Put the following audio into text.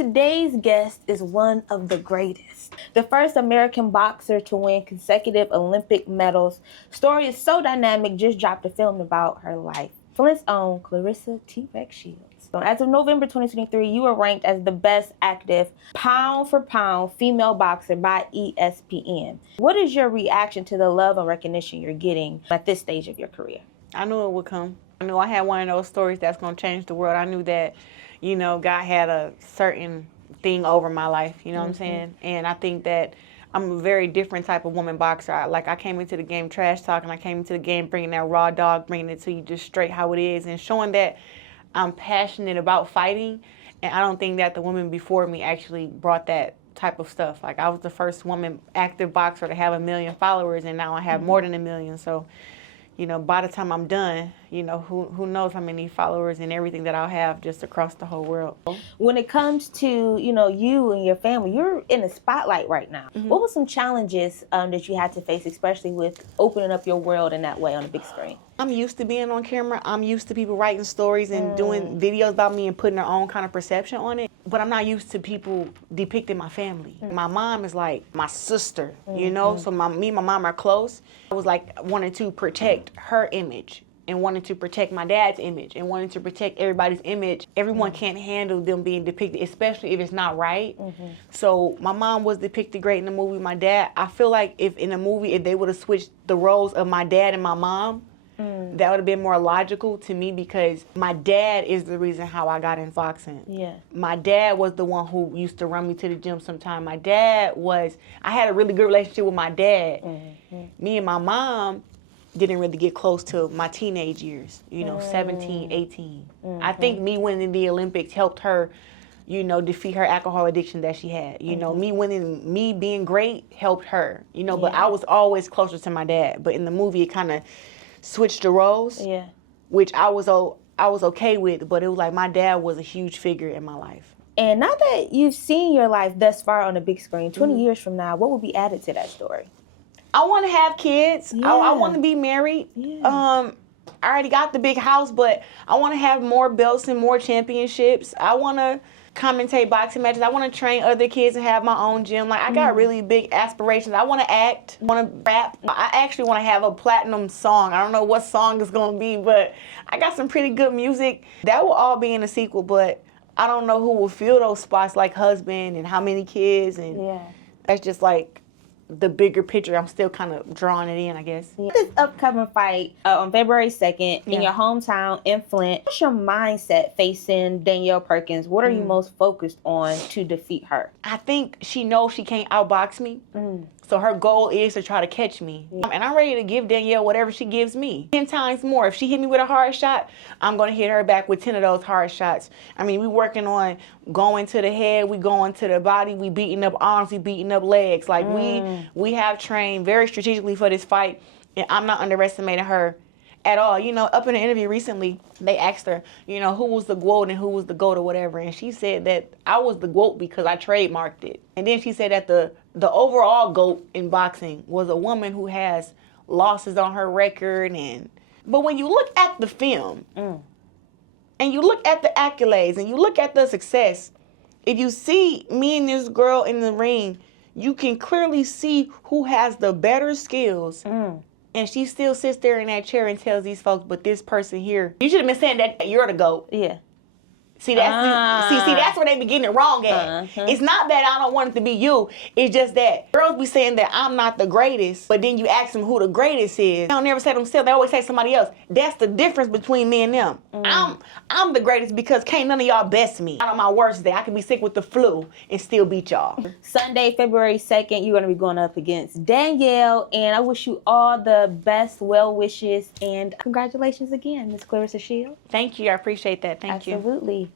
Today's guest is one of the greatest. The first American boxer to win consecutive Olympic medals. Story is so dynamic, just dropped a film about her life. Flint's own Claressa T-Rex Shields. So as of November 2023, you were ranked as the best active pound-for-pound female boxer by ESPN. What is your reaction to the love and recognition you're getting at this stage of your career? I knew it would come. I knew I had one of those stories that's going to change the world. I knew that, you know, God had a certain thing over my life, you know what I'm saying? And I think that I'm a very different type of woman boxer. I came into the game trash talking. I came into the game bringing that raw dog, bringing it to you just straight how it is and showing that I'm passionate about fighting. And I don't think that the women before me actually brought that type of stuff. Like, I was the first woman active boxer to have 1 million followers, and now I have more than 1 million. So, you know, by the time I'm done, you know, who knows how many followers and everything that I'll have just across the whole world. When it comes to, you know, you and your family, you're in the spotlight right now. What were some challenges that you had to face, especially with opening up your world in that way on the big screen? I'm used to being on camera. I'm used to people writing stories and doing videos about me and putting their own kind of perception on it. But I'm not used to people depicting my family. My mom is like my sister, you know? So me and my mom are close. I was like wanting to protect her image and wanting to protect my dad's image and wanting to protect everybody's image. Everyone can't handle them being depicted, especially if it's not right. So my mom was depicted great in the movie. My dad, I feel like if in the movie, if they would have switched the roles of my dad and my mom, that would have been more logical to me, because my dad is the reason how I got in boxing. Yeah. My dad was the one who used to run me to the gym sometime. My dad was, I had a really good relationship with my dad. Me and my mom didn't really get close till my teenage years, you know, 17, 18. I think me winning the Olympics helped her, you know, defeat her alcohol addiction that she had. You know, me being great helped her, you know, but I was always closer to my dad. But in the movie, it kind of switched the roles, which I was okay with, but it was like my dad was a huge figure in my life. And now that you've seen your life thus far on the big screen, 20 years from now, what will be added to that story? I want to have kids. I want to be married. I already got the big house, but I want to have more belts and more championships. I want to commentate boxing matches. I want to train other kids and have my own gym. Like, I got really big aspirations. I want to act, want to rap. I actually want to have a platinum song. I don't know what song it's going to be, but I got some pretty good music. That will all be in the sequel, but I don't know who will fill those spots, like husband and how many kids. And that's just like the bigger picture. I'm still kind of drawing it in, I guess. This upcoming fight on February 2nd in your hometown in Flint, what's your mindset facing Danielle Perkins? What are you most focused on to defeat her? I think she knows she can't outbox me. So her goal is to try to catch me. And I'm ready to give Danielle whatever she gives me. 10 times more. If she hit me with a hard shot, I'm going to hit her back with 10 of those hard shots. I mean, we working on going to the head, we going to the body, we beating up arms, we beating up legs. Like, we have trained very strategically for this fight, and I'm not underestimating her at all. You know, up in an interview recently, they asked her, you know, who was the GOAT and who was the GOAT or whatever, and she said that I was the GOAT because I trademarked it. And then she said that the overall GOAT in boxing was a woman who has losses on her record. But when you look at the film, and you look at the accolades, and you look at the success, if you see me and this girl in the ring, you can clearly see who has the better skills. And she still sits there in that chair and tells these folks, but this person here, you should have been saying that you're the GOAT. Yeah. See, that's where they be getting it wrong at. It's not that I don't want it to be you. It's just that girls be saying that I'm not the greatest, but then you ask them who the greatest is. They don't never say themselves. They always say somebody else. That's the difference between me and them. I'm the greatest because can't none of y'all best me. Not on my worst day. I could be sick with the flu and still beat y'all. Sunday, February 2nd, you're going to be going up against Danielle, and I wish you all the best well wishes, and congratulations again, Miss Claressa Shields. Thank you. I appreciate that. Thank you. Absolutely.